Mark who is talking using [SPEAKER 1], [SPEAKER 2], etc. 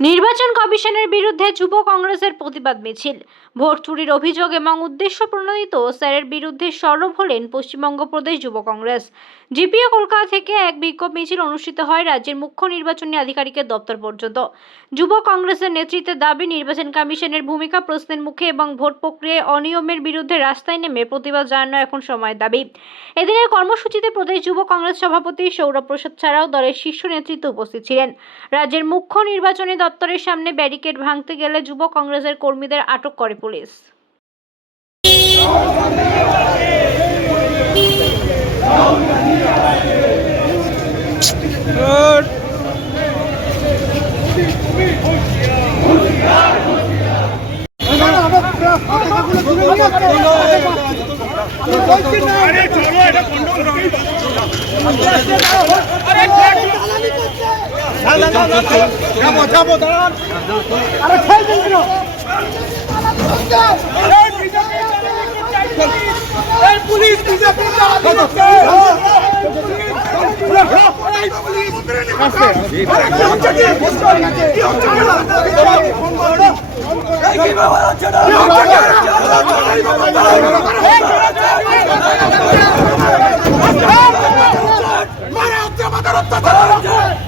[SPEAKER 1] নির্বাচন কমিশনের বিরুদ্ধে যুব কংগ্রেসের প্রতিবাদ মিছিল। ভোট চুরির অভিযোগ এবং উদ্দেশ্য প্রণোদিত স্যারের বিরুদ্ধে সরব হলেন পশ্চিমবঙ্গ প্রদেশ যুব কংগ্রেস। জিপিও কলকাতা থেকে এক বিক্ষোভ মিছিল অনুষ্ঠিত হয় রাজ্যের মুখ্য নির্বাচনী আধিকারিকের দপ্তর পর্যন্ত। যুব কংগ্রেসের নেতৃত্বে দাবি, নির্বাচন কমিশনের ভূমিকা প্রশ্নের মুখে এবং ভোট প্রক্রিয়ায় অনিয়মের বিরুদ্ধে রাস্তায় নেমে প্রতিবাদ জানানো এখন সময়ের দাবি। এদিনের কর্মসূচিতে প্রদেশ যুব কংগ্রেস সভাপতি সৌরভ প্রসাদ ছাড়াও দলের শীর্ষ নেতৃত্ব উপস্থিত ছিলেন। রাজ্যের মুখ্য নির্বাচনী দপ্তরের সামনে ব্যারিকেড ভাঙতে গেলে যুব কংগ্রেসের কর্মীদের আটক করে পুলিশ।
[SPEAKER 2] আরে চলো এটা আরে যাব যাব দাঁড়ান আরে খেল দিন কেন পুলিশ মারা হচ্ছে আমাদের অত্যাচার